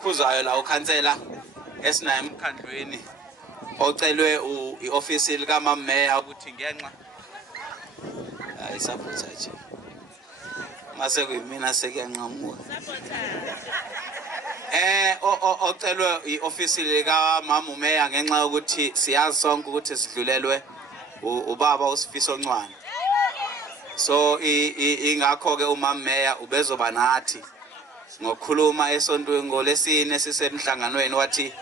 obukhuzayo la ukhansela esinaye emkhandlweni ocelwe iofisi lika Mama Mayor ukuthi ngenxa ayisapotha nje mase kuyimina sekuyanqamuka ocelwe iofisi lika Mama Mayor ngenxa yokuthi siyazi sonke ukuthi sidlulelwe ubaba uSifiso Ncwane so ingakho ke uMama Mayor ubezoba nathi ngokukhuluma esontweni ngolesine sisemhlanganweni wathi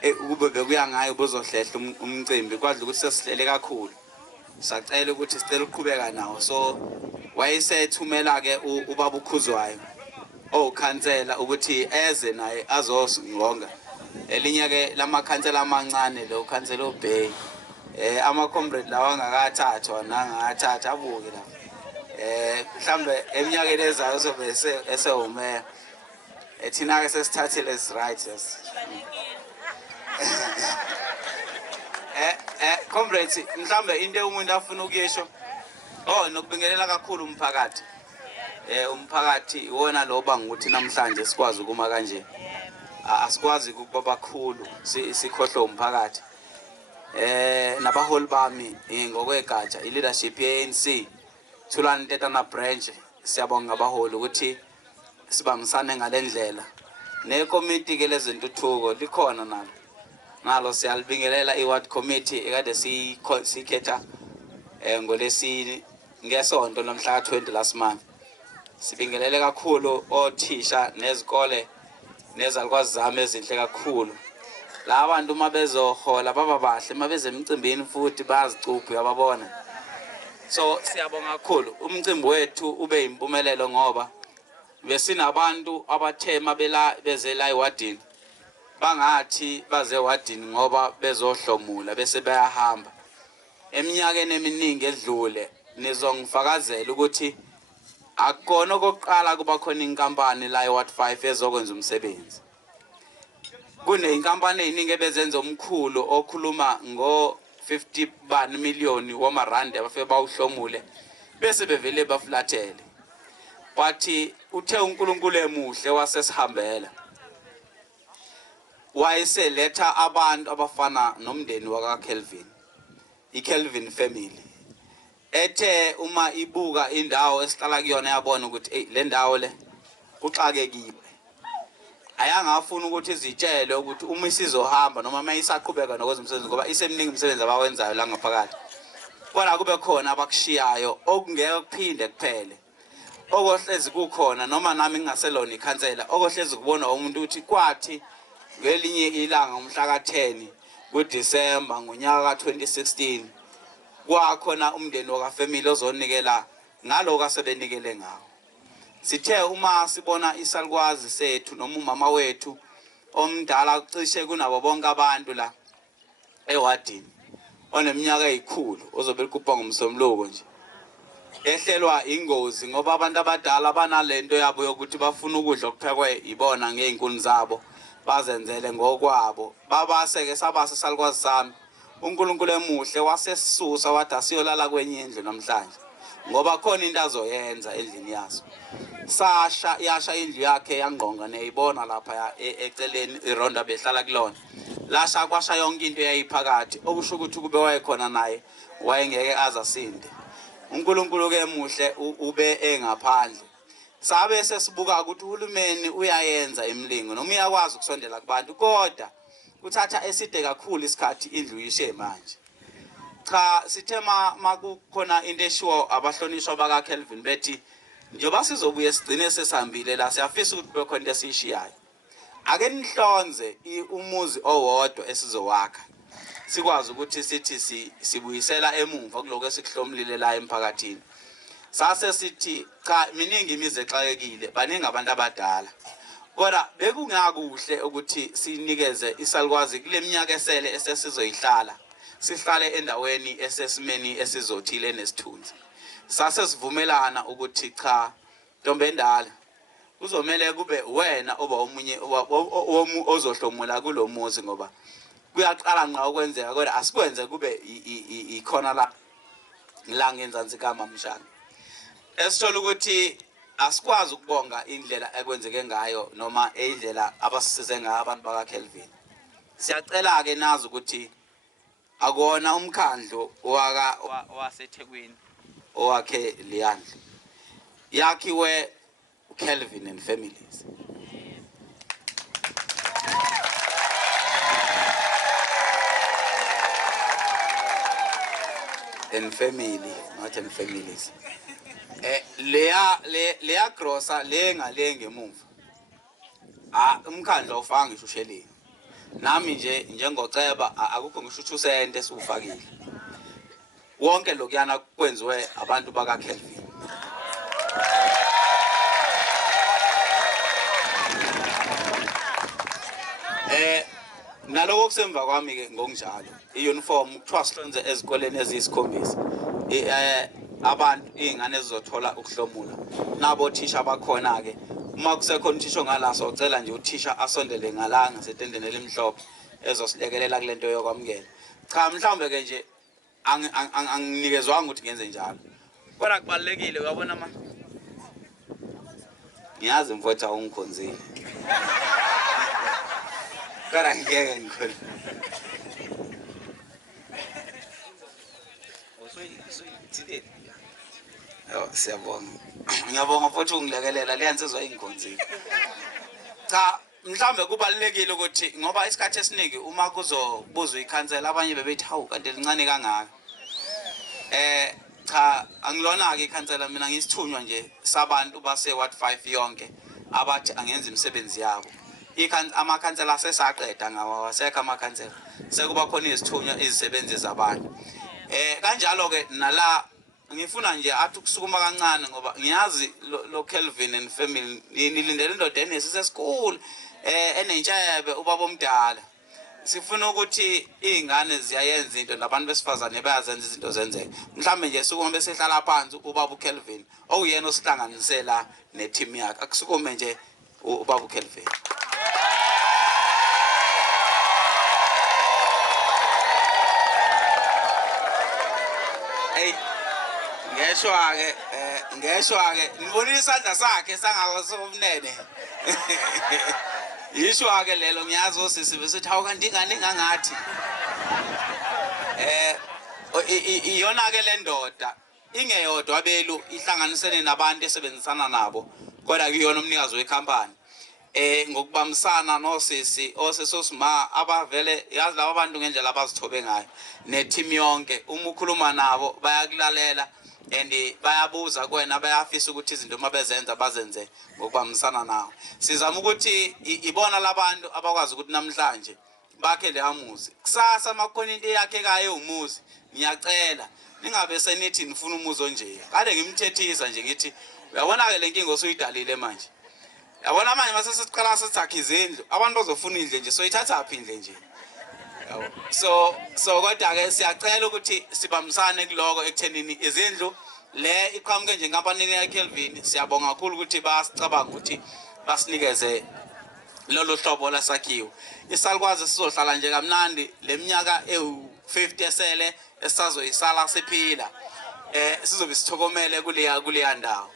kube bekuya ngayo ubuzohlehla umcimbi kwadla ukuthi sesihlele kakhulu sacela ukuthi sicela ukuqhubeka nawo so wayesethumela ke ubaba ukhuzwayo okhansela ukuthi eze naye azosingqonga elinye ke lamakhansela amancane lo khansela oBay ama comrade lawa angakathathwa nangathatha abuke la mhlambe eminyakeni ezayo sobe esewumeya thina ke sesithathile is righteous comrades mhlambe into umuntu afuna ukuyisho nokubingelela kakhulu umphakathi umphakathi iwona lo bangukuthi namhlanje sikwazi ukuma kanje asikwazi ukuba bakhulu sikhohle umphakathi nabaholi bami ngokwegatsha ileadership yeANC Thulani Ntetana branch siyabonga abaholi ukuthi sibambisane ngalendlela nekomiti ke lezentuthuko likhona nalo siyalibingelela iward committee ekade sikhetha ngolesini ngesonto lomhla ka20 last month sibingelele kakhulu othisha nezikole nezalukwazi zami ezinhle kakhulu la bantu mabezohola baba bahle mabeze emcimbini futhi bazicuphi yababona so siyabonga kakhulu umcimbi wethu ube impumelelo ngoba besinabantu abathema bezela ewadini bangathi baze ewadini ngoba bezohlomula bese bayahamba eminyakeni eminingi edlule nizongifakazela ukuthi akukona okokuqala kuba khona inkampani la eWard 5 ezokwenza umsebenzi kuneyinkampani eziningi ebezenza omkhulu okhuluma ngo50 million wamarandi abafe bawuhlomule bese bevele baflathele bathi uthe uNkulunkulu emuhle wasesihambela wayeseletha abantu abafana nomndeni wakaKelvin iKelvin family ethe uma ibuka indawo esihlala kuyona yabona ukuthi le ndawo le kuxakekiwe ayangafuna ukuthi izitshele ukuthi uma isizohamba noma mayisaqhubeka nokwenza umsebenzi ngoba isemningi umsebenzi abawenzayo la ngaphakathi kodwa kube khona abakushiyayo okungeke kuphinde kuphele okohlezi kukhona noma nami ngingaselona ikhansela okohlezi kubona umuntu ukuthi kwathi ngelinye ilanga umhla ka10 kuDisemba ngonyaka ka2016 kwakhona umndeni wakafamily ozonikela ngaloko asebenikele ngawo sithe uma sibona isalukwazi sethu noma umama wethu omdala cishe kunabo bonke abantu la ewadini oneminyaka ezikhulu ozobe likupha ngomsomloko nje ehlelwa ingozi ngoba abantu abadala banalento yabo yokuthi bafuna ukudla okuphekwe ibona ngeenkuni zabo bazenzele ngokwabo babaseke sabase salukwazi sami uNkulunkulu emuhle wasesisusa wathi asiyolala kwenye indlu namhlanje ngoba khona into azoyenza endlini yaso yasha indlu yakhe yangqonga neyibona lapha eceleni ironda behlala kulona lasha kwasha yonke into yayiphakathi okusho ukuthi kube wayekhona naye wayengeke azasinde uNkulunkulu ke emuhle ube engaphandle sabe sesibuka ukuthi uhulumeni uyayenza imlingo noma uyakwazi ukusondela kubantu kodwa uthatha eside kakhulu isikhathi indlu yishe manje cha sithe makukhona into eshiwo abahlonishwa bakaKelvin bethi njengoba sizobuye sigcine sesihambile la siyafisa ukuthi kube khona into esishiyayo ake nihlonze umuzi owodwa esizowakha sikwazi ukuthi sithi sibuyisela emumva kuloko esikuhlomlile la emphakathini sase sithi cha miningi imize exakekile baningi abantu abadala kodwa bekungakuhle ukuthi sinikeze isalukwazi kule minyaka esele esesizoyihlala sihlale endaweni esesimeni esizothile nesithunzi sase sivumelana ukuthi cha Ntombi endala kuzomela kube wena oba omunye ozohlomula kulomuzi ngoba kuyaqala nqa okwenzeka kodwa asikwenze kube ikhona la ngenza nzika mamshana esithola ukuthi asikwazi ukubonga indlela ekwenzeke ngayo noma indlela abasisize ngayo abantu baka Kelvin. Siyacela ke nazi ukuthi akona umkhandlo waseThekwini owakhe leyandle. Yakhiwe Kelvin and families. And family, not in families. Leya grossa lenga ngemuva. Umkhandlo ufanga ishusheleni. Nami njengoceba akukho ngisho uthusente siufakile. Wonke lokuyana kwenziwe abantu baka Kelvin. Naloko kusemva kwami ke ngokunjalo iuniform kuthiwa sihlonze ezikoleni eziyisikhombisa abantu ingane ezizothola ukuhlomula nabo thisha bakhona ke uma kusekhona uthisha ngala socela nje uthisha asondele ngalanga setendeni elimhlophe ezosilekelela kulento yokwamukela cha mhlawumbe ke nje anginikezwanga ukuthi ngenze njalo kodwa kubalekile uyabona ngiyazi mfowethu ungikhonzile Kara ngeke ngikhona. Siyabonga. Ngiyabonga futhi ungilekelela liyansizwa inkonzile. Cha, mhlambe kubalekile ukuthi ngoba isikhathi esiningi uma kuzobuzwa ikhansela abanye bebethi hawu kanti lincane kangaka. Cha, angilona ke ikhansela mina ngisithunywa nje sabantu base Ward 5 yonke abathi angenza imisebenzi yabo. Amakhansela asesaqeda ngawo wasekho amakhansela sekuba khona izithunywa izisebenzi zabantu kanjalo ke nala ngifuna nje athi ukusukuma kancane ngoba ngiyazi lo Kelvin and family nilindele indoda enesisesikhulu enentshebe ubaba omdala sifuna ukuthi izingane ziyayenza into nabantu besifazane bayazenza izinto zenzeke mhlambe nje sukuma bese hlala phansi ubaba uKelvin okuyena osihlanganisela neteam yakhe akusukume nje ubaba uKelvin ngeshwa ke ngibonisa isandla sakhe sangakosomnene yishwa ke lelo ngiyazi osisi besithi hawu kanti ingane engangathi iyona ke le ndoda ingeyodwa abelu ihlanganisene nabantu esebenzisana nabo kodwa kuyona umnikazi wekhampani ngokubambisana nosisi osesosima abavele yazi laba bantu ngendlela abazithobe ngayo neteam yonke uma ukhuluma nabo bayakulalela and bayabuza kuwena bayafisa ukuthi izinto mabezenza bazenze ngokubambisana nawo sizama ukuthi ibona labantu abakwazi ukuthi namhlanje bakhe le amuzi kusasa makhona into yakhe kaye umuzi ngiyacela ningabe senithi nifuna umuzi onje kade ngimthethisa nje ngithi uyabona ke lenkingo osuyidalile manje yabona manje mase siqala sithakha izindlu abantu bazofuna indle nje soyithatha phi indle nje so kodwa ke siyacela ukuthi sibambisane kuloko ekuthenini izindlu le iqhamuke nje nkampanini ya Kelvin siyabonga kakhulu ukuthi basicabanga ukuthi basinikeze lolu hlobo lasakhiwo isalikwazi sizohlala nje kamnandi leminyaka e50 esele esisazoyisala siphila sizobe sithokomele kuleya ndawo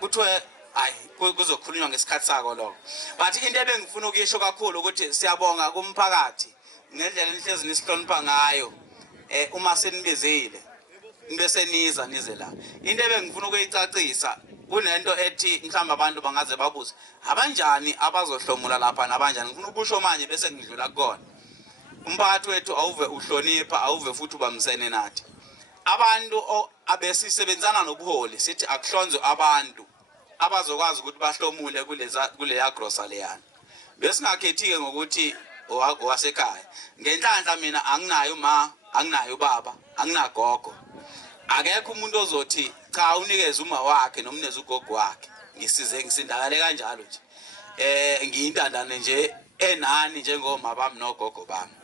kuthiwe hayi kuzokhulunywa ngesikhathi sako lokho but into ebengifuna ukuyisho kakhulu ukuthi siyabonga kumphakathi ngendlela enihlezi nisihlonipha ngayo uma senibizile bese nize la into ebengifuna ukuyicacisa kunento ethi mhlawumbe abantu bangaze babuze abanjani abazohlomula lapha nabanjani ngifuna ukusho manje bese ngidlula kukona umphakathi wethu awuve uhlonipha awuve futhi ubamsene nathi abantu abesisebenzana nobuholi sithi akuhlonzwe abantu abazokwazi ukuthi bahlomule kuleya grossa leyana besingakhethi-ke ngokuthi owasekhaya ngenhlanhla mina anginayo anginayo baba anginagogo akekho umuntu ozothi cha unikeze uma wakhe nomneze ugogo wakhe ngisindakale kanjalo nje ngiyintandane nje enani njengoma bami nogogo bami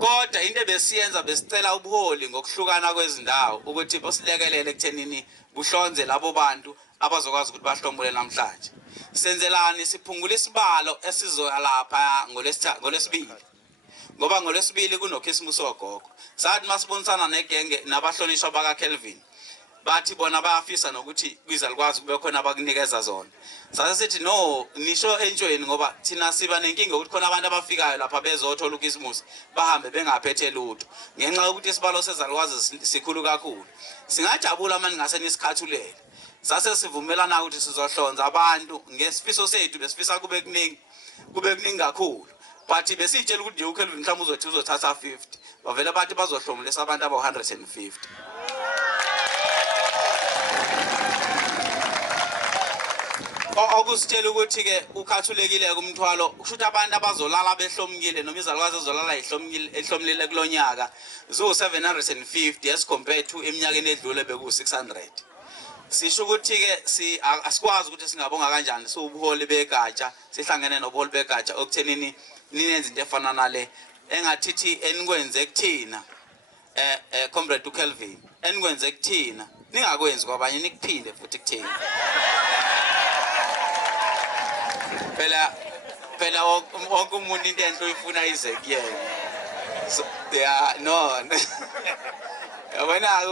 kodwa into besiyenza besicela ubuholi ngokuhlukana kwezindawo ukuthi bosilekelele ekuthenini buhlonze labo bantu abazokwazi ukuthi bahlomule namhlanje senzelani siphungula isibalo esizoya lapha ngolesibili ngoba ngolesibili kunokhisimusi ogogo sathi masibonisana negenge nabahlonishwa baka Kelvin bathi bona bayafisa nokuthi kwizalikwazi kube khona abakunikeza zona. Sase sithi no nisho entshweni ngoba thina siba nenkinga ukuthi khona abantu abafikayo lapha bezothola uKhisimusi bahambe bengaphethe lutho ngenxa yokuthi isibalo sezalikwazi sikhulu kakhulu. Singajabula manje ngase nisikhathulele. Sase sivumelana ukuthi sizohlonza abantu ngesifiso sethu besifisa kube kuningi kakhulu. But besitshela ukuthi uKelvin mhlawumbe uzothi uzothatha 50 bavela bathi bazohlomulisa abantu aba 150. Okusitshela ukuthi ke ukhathulekile kumthwalo kushuthi abantu abazolala behlomukile noma izalikwazi ezolala ehlomulile kulonyaka zo 750 as compared to eminyakeni edlule beku 600. Sisho ukuthi ke asikwazi ukuthi singabonga kanjani ubuholi begatsha sihlangene nobuholi begatsha okuthenini ninenze into efana nale engathithi enikwenze kuthina comrade uKelvin enikwenze kuthina ningakwenzi kwabanye nikuphinde futhi kuthina. Phela wonke umuntu into enhle uyifuna ize kuyena. So yeah no yabona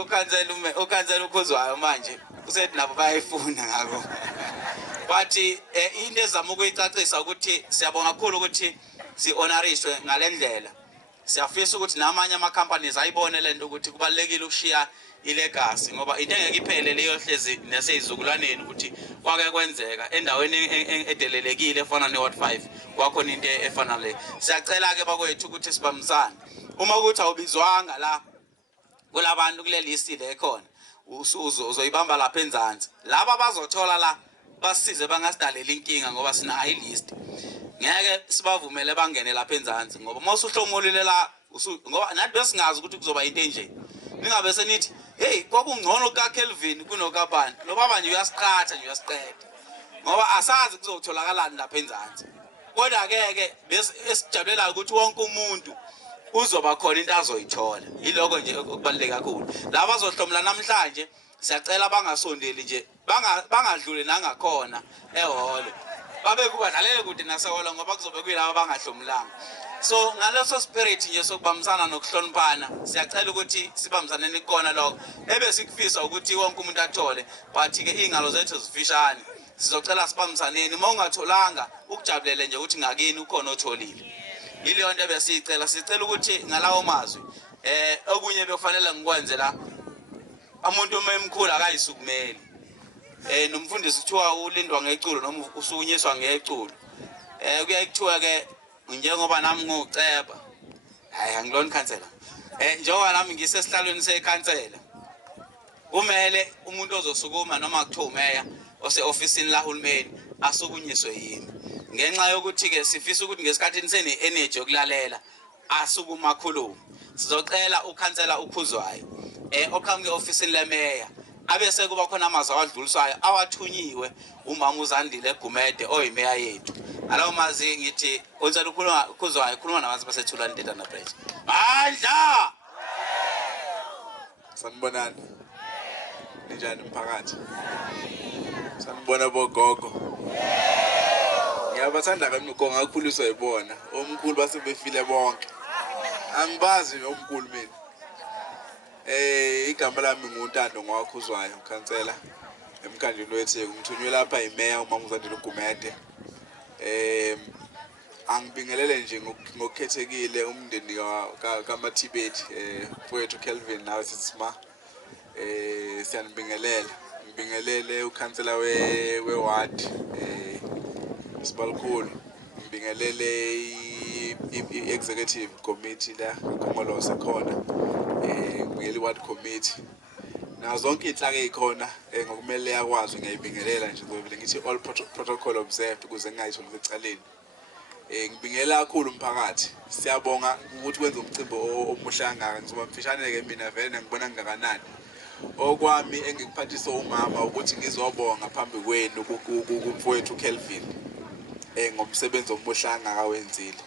ukhansela ukhuzwayo manje usethi nabo bayayifuna ngako. But into ezama ukuyicacisa ukuthi siyabonga kakhulu ukuthi si-honorishwe ngalendlela. Siyafisa ukuthi namanye ama-companies ayibone lento ukuthi kubalekile ukushiya ilegacy ngoba into engeke iphele leyo hlezi naseyizukulwaneni ukuthi kwake kwenzeka endaweni edelelekile efana ne-Ward 5 kwakhona into efana le. Siyacela ke bakwethu ukuthi sibambisane. Uma ukuthi awubizwanga la kulabantu kule list le khona uzoyibamba lapha enzansi. Laba bazothola la basize bangasidalela inkinga ngoba sina i-list. Ngeke sibavumele bangene lapha enzansi ngoba mase uhlomulile la ngoba nathi besingazi ukuthi kuzoba into enje. Ningabe senithi hey kwakungcono kaKelvin kunokabani lo baba nje uyasiqhatha nje uyasiqeda ngoba asazi kuzotholakala lapha enzansi. Kodwa ke esijabulela ukuthi wonke umuntu uzoba khona into azoyithola. Yiloko nje okubaluleke kakhulu. Laba bazohlomula namhlanje siyacela bangasondeli nje bangadlule nangakhona ehholo. Babe kubadlalele kude nasehholo ngoba kuzobe kuyilabo bangahlomulanga. So ngaleso spirit nje sokubambisana nokuhloniphana siyacela ukuthi sibambisane nikona lokho ebesikufisa ukuthi wonke umuntu athole but ke ingalo zethu zifishane sizocela sibambisaneni uma ungatholanga ukujabulele nje ukuthi ngakini ukhona otholile. Yileyo nto besicela sicela ukuthi ngalawo mazwi okunye bekufanele ngikwenze la umuntu uma emkhulu akayisukumeli nomfundisi kuthiwa ulindwa ngeculo noma usukunyiswa ngeculo kuyakuthiwa ke njengoba nami ngoceba hayi angilona ikhansela njengoba nami ngisesihlalweni sekhansela kumele umuntu ozosukuma noma kuthiwa umeya ose-ofisini lahulumeni asukunyiswe yimi ngenxa yokuthi ke sifisa ukuthi ngesikhathini sene-energy yokulalela asukuma akhulume. Sizocela ukhansela ukhuzwayo oqhamuke e-ofisini lemeya abese kuba khona amazwi awadlulisayo awathunyiwe umama uZandile eGumede oyimeya yethu. Alawo mazi ngithi onsela ukhuzwayo khuluma nabantu basethulani Ndedana Bridge. Bandla! Sanibonani. Ninjani mphakathi? Sanibona bogogo. Ngiyabathanda kakhulu ngakhuliswa yibona. Omkhulu basebefile bonke. Angibazi omkhulu mina. Igama lami nguNtando ngowakhuzwayo ukhansela emkhandlweni wethu ngithunywe lapha imeya umama uZandile eGumede. Angibingelele nje ngokukhethekile umndeni kaMathibeti mfowethu Kelvin nawe sisima siyanibingelela. Ngibingelele ukhansela we-ward Sibalukhulu. Ngibingelele i-executive committee la Khongolose khona ngeli ward committee na zonke inhlaka ezikhona ngokumele yakwazi ngiyibingelela nje ngoba ngithi all protocol observed ukuze ngingayitholi ecaleni. Ngibingelela kakhulu umphakathi. Siyabonga ukuthi kwenza umcimbi omuhle kangaka ngizoba mfishane ke mina vele ngibona kangakanani okwami engikuphathisa umama ukuthi ngizobonga phambi kwenu kumfowethu Kelvin ngomsebenzi omuhle kangaka wenzile.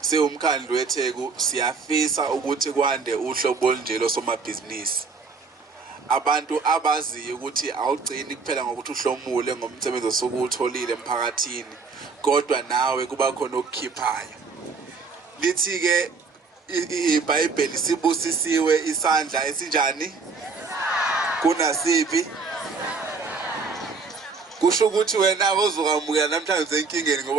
Siwumkhandlu weTheku siyafisa ukuthi kwande uhlobo olunjelo somabhizinisi. Abantu abaziyo ukuthi awugcini kuphela ngokuthi uhlomule ngomsebenzi osukutholile emphakathini kodwa nawe kuba khona okukhiphayo. Lithi ke iBhayibheli sibusisiwe isandla esinjani? kunasiphi kusho ukuthi wena ozokamukela namhlanje usenkingeni ngoba